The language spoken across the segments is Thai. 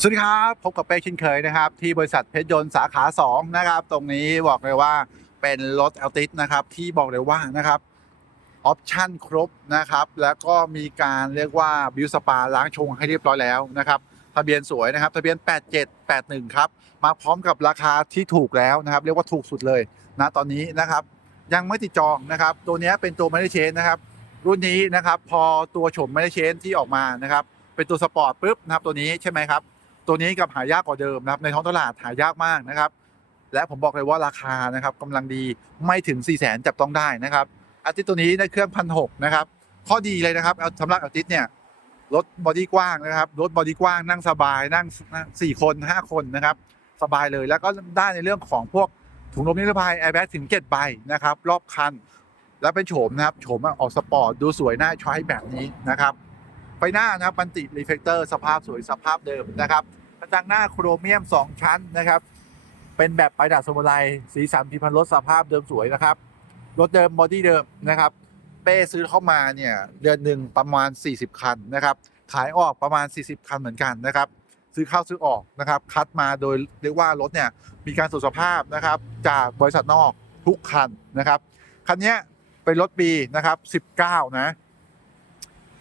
สวัสดีครับ พบกับเป้เช่นเคยนะครับ ที่บริษัทเพชรยนต์สาขา 2 นะครับ ตรงนี้บอกเลยว่าเป็นรถ a l t i s นะครับ ที่บอกเลยว่านะครับออปชั่นครบนะครับ แล้วก็มีการเรียกว่าบิวสปาล้างชงให้เรียบร้อยแล้วนะครับทะเบียนสวยนะครับ ทะเบียน 8781 ครับ มาพร้อมกับราคาที่ถูกแล้วนะครับ เรียกว่าถูกสุดเลยนะตอนนี้นะครับ ยังไม่ติดจองนะครับ ตัวนี้เป็นตัวไม่ได้เชนนะครับ รุ่นนี้นะครับ พอตัวโฉมไม่ได้เชนที่ออกมานะครับ เป็นตัวสปอร์ตปุ๊บนะครับตัวนี้ใช่ไหมครับ ตัวนี้กับหายากกว่าเดิมนะครับในท้องตลาดหายากมากนะครับ และผมบอกเลยว่าราคานะครับกำลังดีไม่ถึง4 0 0แสนจับต้องได้นะครับอาทิตย์ตัวนี้ได้เครื่องพันหกนะครับข้อดีเลยนะครับเอาสำหรับอาทิตย์เนี่ยรถบอดี้กว้างนะครับรถบอดี้กว้างนั่งสบายนั่งสี่คนห้าคนนะครับ สบายเลยแล้วก็ได้ในเรื่องของพวกถุงลมนิรภัยแอร์แบ็กถึงเจ็ดใบนะครับ รอบคัน แล้วเป็นโฉมนะครับโฉมออกสปอร์ตดูสวยน่าใช้แบบนี้นะครับไฟหน้านะครับมันติรีเฟกเตอร์สภาพสวยสภาพเดิมนะครับ จังหน้าโครเมียม 2 ชั้นนะครับ เป็นแบบปดาดสมุไรสีสันพิพันธ์รถสภาพเดิมสวยนะครับ รถเดิมบอดี้เดิมนะครับ เป้ซื้อเข้ามาเนี่ยเดือนหนึ่งประมาณ 40 คันนะครับ ขายออกประมาณ 40 คันเหมือนกันนะครับ ซื้อเข้าซื้อออกนะครับ คัดมาโดยเรียกว่ารถเนี่ยมีการตรวจสภาพนะครับ จากบริษัทนอกทุกคันนะครับคันนี้เป็นรถปีนะครับ 19 นะ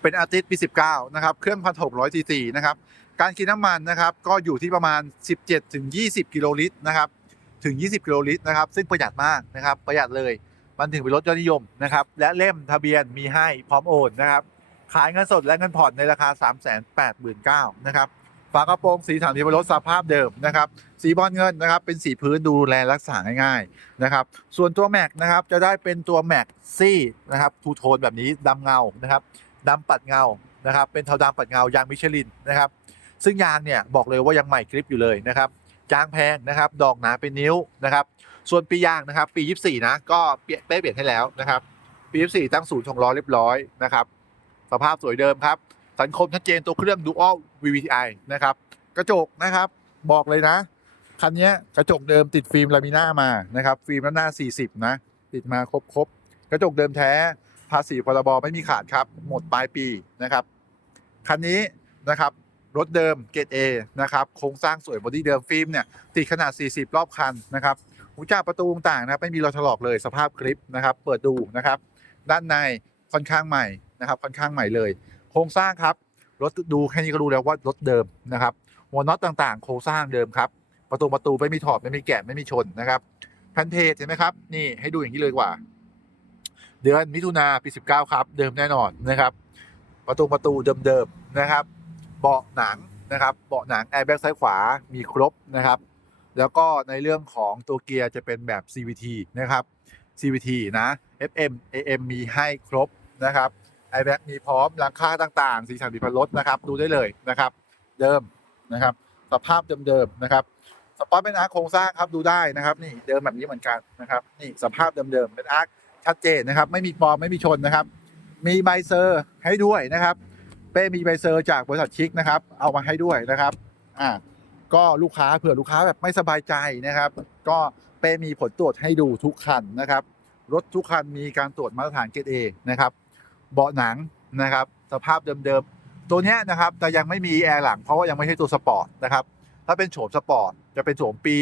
เป็นอาทิตย์ปี 19 นะครับ เครื่อง 1,600ซีซีนะครับ การกินน้ำมันนะครับก็อยู่ที่ประมาณ 17ถึง20 กิโลลิตรนะครับถึง 20 กิโลลิตรนะครับซึ่งประหยัดมากนะครับประหยัดเลยมันถึงเป็นรถยอดนิยมนะครับและเล่มทะเบียนมีให้พร้อมโอนนะครับขายเงินสดและเงินผ่อนในราคา 389,000นะครับฝากระโปรงสีสันที่เป็นรถสภาพเดิมนะครับสีบอลเงินนะครับเป็นสีพื้นดูแลรักษาง่ายๆนะครับส่วนตัวแม็กนะครับจะได้เป็นตัวแม็กซี่นะครับทูโทนแบบนี้ดำเงานะครับดำปัดเงานะครับเป็นเทาดำปัดเงายางมิชลินนะครับ ซึ่งยางเนี่ยบอกเลยว่ายังใหม่กริปอยู่เลยนะครับยางแพงนะครับดอกหนาเป็นนิ้วนะครับส่วนปียางนะครับปี 24 นะก็เปลี่ยนเปลี่ยนให้แล้วนะครับปี 24 ตั้งศูนย์ชงล้อเรียบร้อยนะครับสภาพสวยเดิมครับสันคมชัดเจนตัวเครื่อง Dual VVTi นะครับกระจกนะครับบอกเลยนะคันนี้กระจกเดิมติดฟิล์มลามิน่ามานะครับฟิล์มด้านหน้า 40 นะ ติดมาครบๆกระจกเดิมแท้ภาษีพรบไม่มีขาดครับ หมดปลายปีนะครับ คันนี้นะครับ รถเดิมเกรด A นะครับ โครงสร้างสวยบอดี้เดิมฟิล์มเนี่ยติดขนาด 40 รอบคันนะครับหูจ้าประตูต่างๆนะครับไม่มีรอยถลอกเลยสภาพคลิปนะครับ เปิดดูนะครับ ด้านในค่อนข้างใหม่นะครับค่อนข้างใหม่เลย โครงสร้างครับรถดูแค่นี้ก็รู้แล้วว่ารถเดิมนะครับหัวน็อตต่างๆ โครงสร้างเดิมครับ ประตูประตูไม่มีถอดไม่มีแกะไม่มีชนนะครับแผ่นเทจเห็นไหมครับ นี่ให้ดูอย่างนี้เลยกว่า เดือนมิถุนาปี 19 ครับ เดิมแน่นอนนะครับ ประตูประตูเดิมๆนะครับ เบาะหนังนะครับ เบาะหนังแอร์แบ็กซ้ายขวามีครบนะครับ แล้วก็ในเรื่องของตัวเกียร์จะเป็นแบบ CVT นะครับ CVT นะ FM AM มีให้ครบนะครับแอแบ็กมีพร้อมหลังคาต่างๆ สีสันดีพันรถนะครับ ดูได้เลยนะครับ เดิมนะครับ สภาพเดิมๆนะครับ สปอร์ตเป็นอาร์คโครงสร้างครับดูได้นะครับ นี่เดิมแบบนี้เหมือนกันนะครับ นี่สภาพเดิมๆเป็นอาร์คชัดเจนนะครับ ไม่มีปลอมไม่มีชนนะครับ มีใบเซอร์ให้ด้วยนะครับ ป้มีใบเซอร์จากบริษัทชิกนะครับ เอามาให้ด้วยนะครับอ่าก็ลูกค้าเผื่อลูกค้าแบบไม่สบายใจนะครับ ก็เป้มีผลตรวจให้ดูทุกคันนะครับ รถทุกคันมีการตรวจมาตรฐานเกรดเอนะครับ เบาะหนังนะครับ สภาพเดิมๆ ตัวเนี้ยนะครับแต่ยังไม่มีแอร์หลังเพราะว่ายังไม่ใช่ตัวสปอร์ตนะครับ ถ้าเป็นโฉมสปอร์ตจะเป็นโฉมปี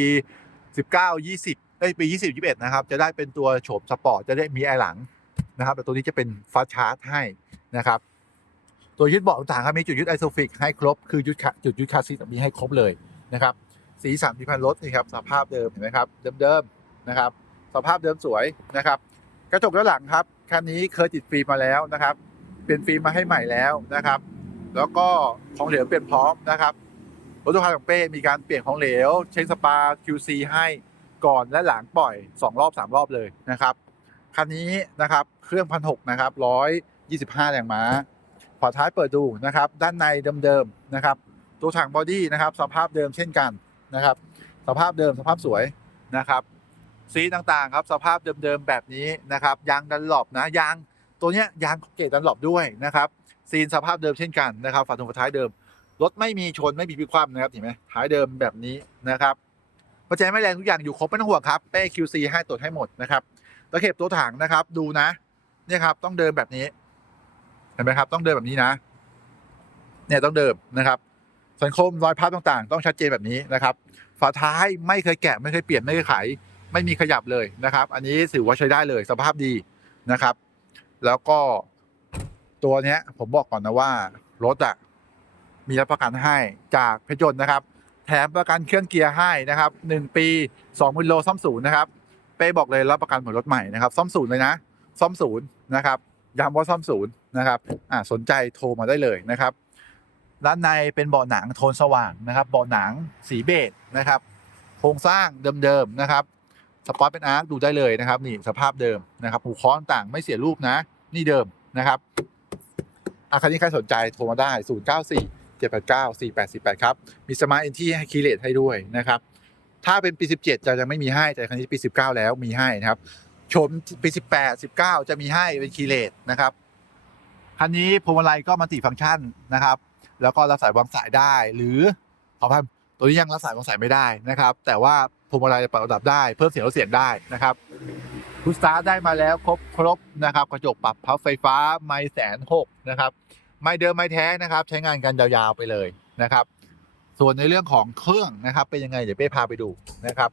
19 20เอ้ยปี 20 21 นะครับ จะได้เป็นตัวโฉมสปอร์ตจะได้มีแอร์หลังนะครับ แต่ตัวนี้จะเป็นฟาสชาร์จให้นะครับ ตัวยึดเบาะต่างๆครับมีจุดยึดไอโซฟิกให้ครบ คือยึดคาจุดยึดคาซีทมีให้ครบเลยนะครับ สีสันที่พันรถนี่ครับสภาพเดิมเห็นไหมครับ เดิมๆนะครับ สภาพเดิมสวยนะครับ กระจกด้านหลังครับคันนี้เคยติดฟิล์มมาแล้วนะครับ เปลี่ยนฟิล์มมาให้ใหม่แล้วนะครับ แล้วก็ของเหลวเปลี่ยนพร้อมนะครับรถทุกคันของเป้มีการเปลี่ยนของเหลว เช็คสปา QC ให้ก่อนและหลังปล่อย 2 รอบ 3 รอบเลยนะครับคันนี้นะครับเครื่องพันหกนะครับ125แรงม้า ฝาท้ายเปิดดูนะครับ ด้านในเดิมๆนะครับ ตัวถังบอดี้นะครับ สภาพเดิมเช่นกันนะครับ สภาพเดิมสภาพสวยนะครับ สีต่างๆครับสภาพเดิมๆแบบนี้นะครับยางดันหลบนะยางตัวเนี้ยยางเกรดดันหลบด้วยนะครับซีนสภาพเดิมเช่นกันนะครับฝาถุงฝาท้ายเดิมรถไม่มีชนไม่มีพิกคว่ำนะครับเห็นไหมท้ายเดิมแบบนี้นะครับประแจไม่แรงทุกอย่างอยู่ครบไม่ต้องห่วงครับเป้ QC ให้ตรวจให้หมดนะครับตะเข็บตัวถังนะครับ ดูนะเนี่ยครับต้องเดินแบบนี้ เห็นไหมครับ ต้องเดินแบบนี้นะ เนี่ยต้องเดิมนะครับ สังคมรอยพับต่างๆ ต้องชัดเจนแบบนี้นะครับ ฝาท้ายไม่เคยแกะไม่เคยเปลี่ยนไม่เคยไขไม่มีขยับเลยนะครับ อันนี้ถือว่าใช้ได้เลยสภาพดีนะครับ แล้วก็ตัวเนี้ย ผมบอกก่อนนะว่ารถอะมีรับประกันให้จากเพชรยนต์นะครับ แถมประกันเครื่องเกียร์ให้นะครับหนึ่งปีสองพันโลซ่อมศูนย์นะครับ เป้บอกเลยรับประกันเหมือนรถใหม่นะครับ ซ่อมศูนย์เลยนะ ซ่อมศูนย์นะครับ ย้ำว่าซ่อมศูนย์นะครับอ่าสนใจโทรมาได้เลยนะครับด้านในเป็นเบาะหนังโทนสว่างนะครับเบาะหนังสีเบจนะครับ โครงสร้างเดิมๆนะครับสปอร์ตเป็นอาร์คดูได้เลยนะครับนี่สภาพเดิมนะครับหูค้อนต่างไม่เสียรูปนะ นี่เดิมนะครับอาคันนี้ใครสนใจโทรมาได้ 0 9 4 7 8 9 4 8 4 8 ครับ มีสมาร์ทเอนที่ให้คีเลตให้ด้วยนะครับ ถ้าเป็นปี 17 จะยังไม่มีให้แต่คันนี้ปี 19 แล้วมีให้นะครับ ชมปี 18 19 จะมีให้เป็นคีเลตนะครับ คันนี้พวงมาลัยก็มัลติฟังก์ชันนะครับ แล้วก็รับสายวางสายได้ หรือขออภัยตัวนี้ยังรับสายวางสายไม่ได้นะครับ แต่ว่าพวงมาลัยปรับระดับได้ เพิ่มเสียงลดเสียงได้นะครับคุณสตาร์ได้มาแล้วครบครบนะครับกระจกปรับพับไฟฟ้าไม่แสนหกนะครับ ไม่เดิมไม่แท้นะครับ ใช้งานกันยาวๆไปเลยนะครับ ส่วนในเรื่องของเครื่องนะครับ เป็นยังไงเดี๋ยวเป้พาไปดูนะครับ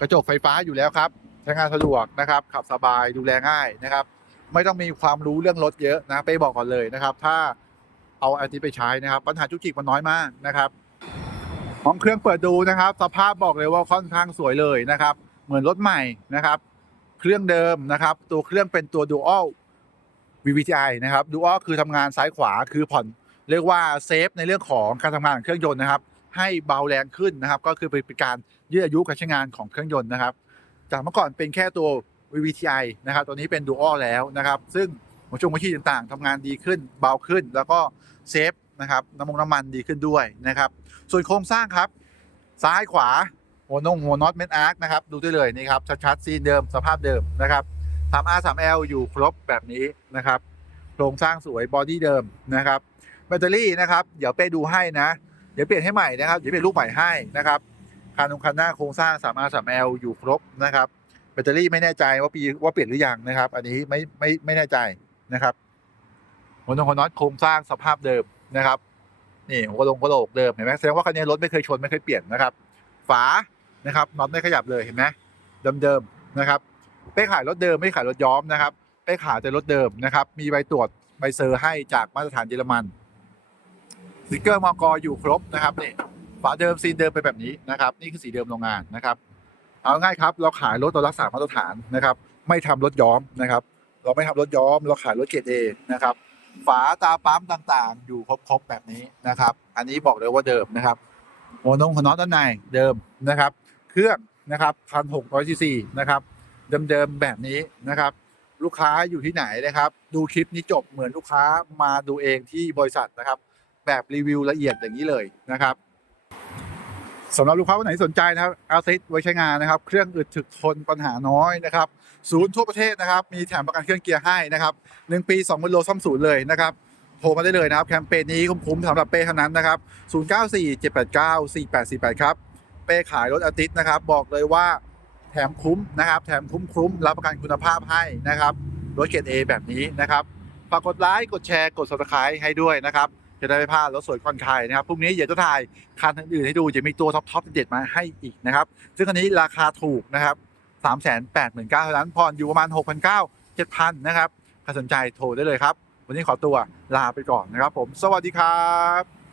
กระจกไฟฟ้าอยู่แล้วครับ ใช้งานสะดวกนะครับ ขับสบายดูแลง่ายนะครับ ไม่ต้องมีความรู้เรื่องรถเยอะนะเป้บอกก่อนเลยนะครับ ถ้าเอาอันนี้ไปใช้นะครับ ปัญหาจุกจิกมันน้อยมากนะครับห้องเครื่องเปิดดูนะครับ สภาพบอกเลยว่าค่อนข้างสวยเลยนะครับ เหมือนรถใหม่นะครับ เครื่องเดิมนะครับ ตัวเครื่องเป็นตัว Dual VVTi นะครับ Dual คือทำงานซ้ายขวาคือผ่อนเรียกว่าเซฟในเรื่องของการทำงานของเครื่องยนต์นะครับ ให้เบาแรงขึ้นนะครับ ก็คือเป็นการยืดอายุการใช้งานของเครื่องยนต์นะครับ จากเมื่อก่อนเป็นแค่ตัว VVTi นะครับตัวนี้เป็น Dual แล้วนะครับ ซึ่งหัวชงหัวฉีดต่างๆทำงานดีขึ้นเบาขึ้น แล้วก็เซฟนะครับน้ำมันน้ำมันดีขึ้นด้วยนะครับ ส่วนโครงสร้างครับ ซ้ายขวาหัวนงหัวน็อตเม็ดอาร์คนะครับดูได้เลยนี่ครับชัดๆซีนเดิมสภาพเดิมนะครับ 3R 3L อยู่ครบแบบนี้นะครับโครงสร้างสวยบอดี้เดิมนะครับแบตเตอรี่นะครับเดี๋ยวเป้ดูให้นะ เดี๋ยวเปลี่ยนให้ใหม่นะครับเดี๋ยวเปลี่ยนลูกใหม่ให้นะครับ คันตรงคันหน้าโครงสร้าง 3R 3L อยู่ครบนะครับแบตเตอรี่ไม่แน่ใจว่าปีว่าเปลี่ยนหรือยังนะครับ อันนี้ไม่ไม่ไม่แน่ใจนะครับหัวตรงหัวน็อตโครงสร้างสภาพเดิมนะครับนี่หัวกระโหลกกระโหลกเดิมเห็นไหมแสดงว่าคันนี้รถไม่เคยชนไม่เคยเปลี่ยนนะครับ ฝานะครับน็อตไม่ขยับเลยเห็นไหมเดิมๆนะครับเป้ขายรถเดิมไม่ขายรถย้อมนะครับเป้ขายแต่รถเดิมนะครับ มีใบตรวจใบเซอร์ให้จากมาตรฐานเยอรมันสติกเกอร์มอกอยู่ครบนะครับนี่ ฝาเดิมซีนเดิมไปแบบนี้นะครับ นี่คือสีเดิมโรงงานนะครับ เอาง่ายครับ เราขายรถเรารักษามาตรฐานนะครับ ไม่ทำรถย้อมนะครับ เราไม่ทำรถย้อม เราขายรถเกรดเอนะครับ ฝาตาปั๊มต่างๆ อยู่ครบๆแบบนี้นะครับ อันนี้บอกเลยว่าเดิมนะครับหัวนงหัวน็อตด้านในเดิมนะครับ เครื่องนะครับพันหกร้อยซีซีนะครับ เดิมๆแบบนี้นะครับ ลูกค้าอยู่ที่ไหนนะครับ ดูคลิปนี้จบเหมือนลูกค้ามาดูเองที่บริษัทนะครับ แบบรีวิวละเอียดอย่างนี้เลยนะครับ สำหรับลูกค้าคนไหนสนใจนะครับอาซิสไว้ใช้งานนะครับ เครื่องอึดถึกทนปัญหาน้อยนะครับ ศูนย์ทั่วประเทศนะครับ มีแถมประกันเครื่องเกียร์ให้นะครับหนึ่งปี2องพันโลซ่อมศูนย์เลยนะครับ โทรมาได้เลยนะครับ แคมเปญนี้คุ้มๆสำหรับเป้เท่านั้นนะครับ0947894848ครับเป้ขายรถอาทิตย์นะครับ บอกเลยว่าแถมคุ้มนะครับ แถมคุ้มคุ้มรับประกันคุณภาพให้นะครับรถเกรดเอแบบนี้นะครับฝากกดไลค์กดแชร์กด subscribe ให้ด้วยนะครับ จะได้ไม่พลาดรถสวยก่อนใครนะครับพรุ่งนี้เดี๋ยวจะถ่ายคันอื่นให้ดูจะมีตัวท็อปท็อปเด็ดมาให้อีกนะครับซึ่งอันนี้ราคาถูกนะครับสามแสนแปดหมื่นเท่านั้นผ่อนอยู่ประมาณ6 9 0 0 7,000นะครับใครสนใจโทรได้เลยครับ วันนี้ขอตัวลาไปก่อนนะครับผม สวัสดีครับ